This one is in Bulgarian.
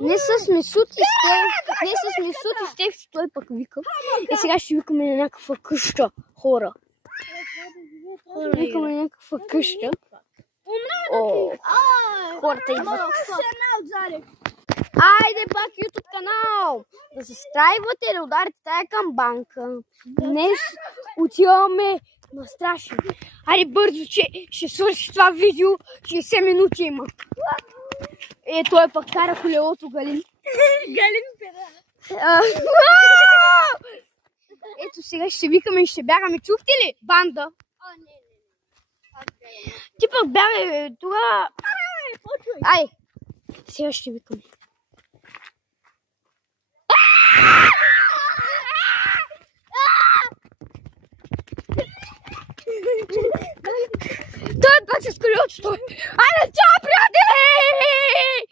Не с Месут и Стеф, че той пък вика. И сега ще викаме на някаква къща хора. Викаме на някаква къща. Хората идват. Айде пак YouTube канал! Да се страйвате, да ударите тая камбанка. Днес отиваме на страшно. Айде бързо, че ще свърши това видео. 60 минути има. Той пък кара колелото Галин. Галин пера. Ето сега ще викаме и ще бягаме. Чухте ли? Банда. Не. Ти пък бягай тогава. Ай, сега ще викаме. Той пак с колелото. Айде, чао, приятели!